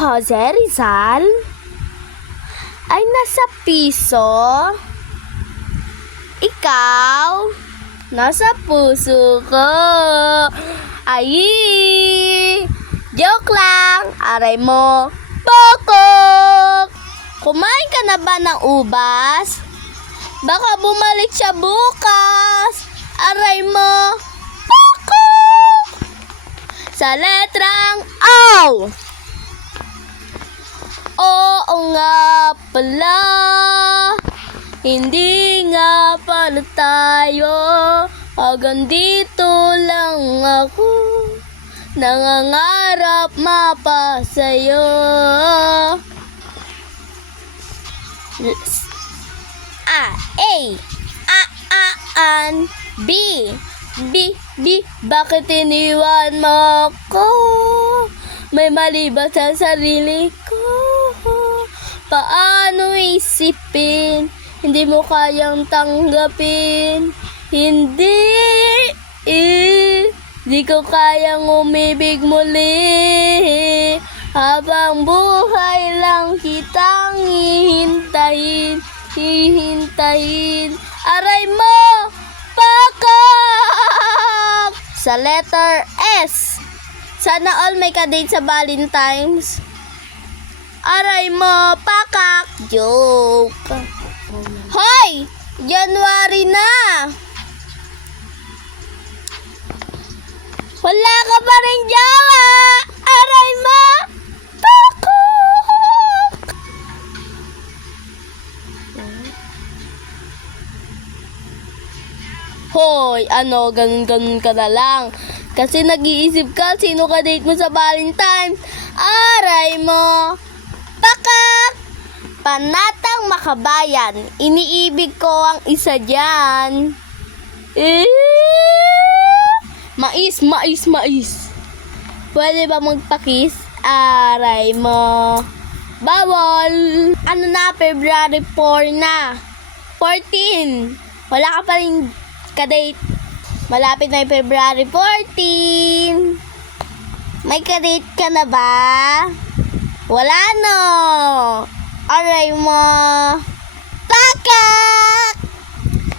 Jose Rizal ay nasa piso. Ikaw, nasa puso ko. Ay, joke lang. Aray mo, pokok. Kumain ka na ba ng ubas? Baka bumalik siya bukas. Aray mo, pokok. Sa letrang O. Oo nga pala, hindi nga pala tayo. Hanggang dito lang ako, nangangarap mapasayo. An, B, bakit iniwan mo ko? May mali ba sa sarili ko? Paano isipin? Hindi mo kayang tanggapin. Hindi ko kayang umibig muli. Habang buhay lang kitang hihintayin. Aray mo, pakak! Sa letter S. Sana all may kadate sa Valentine's. Aray mo, pakak! Joke. Hoy! January na! Wala ka pa rin jawa! Aray mo, pakak! Hoy, ganun ka na lang. Kasi nag-iisip ka, sino ka date mo sa Valentine? Aray mo, pakak! Panatang makabayan, iniibig ko ang isa dyan. Mais. Pwede ba magpakis? Aray mo, bawal. Ano na, February 4 na. 14. Wala ka pa rin kadate. Malapit na yung February 14. May kadate ka na ba? Wala no. Aray mo, pakak!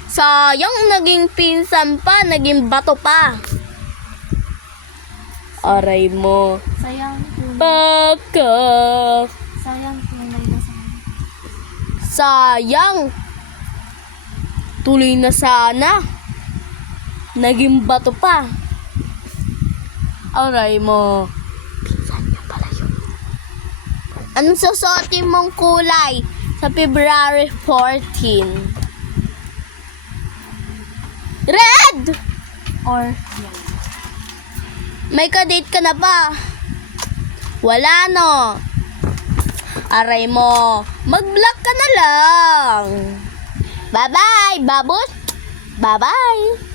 Sayang, naging pinsan pa, naging bato pa. Aray mo, Sayang tunay. pakak! Sayang tunay na sana. Sayang, tuloy na sana. Naging bato pa. Aray mo. Anong susuotin mong kulay sa February 14? Red! Or yellow. May kadate ka na ba? Wala no. Aray mo, mag-block ka na lang. Bye-bye, babot. Bye-bye.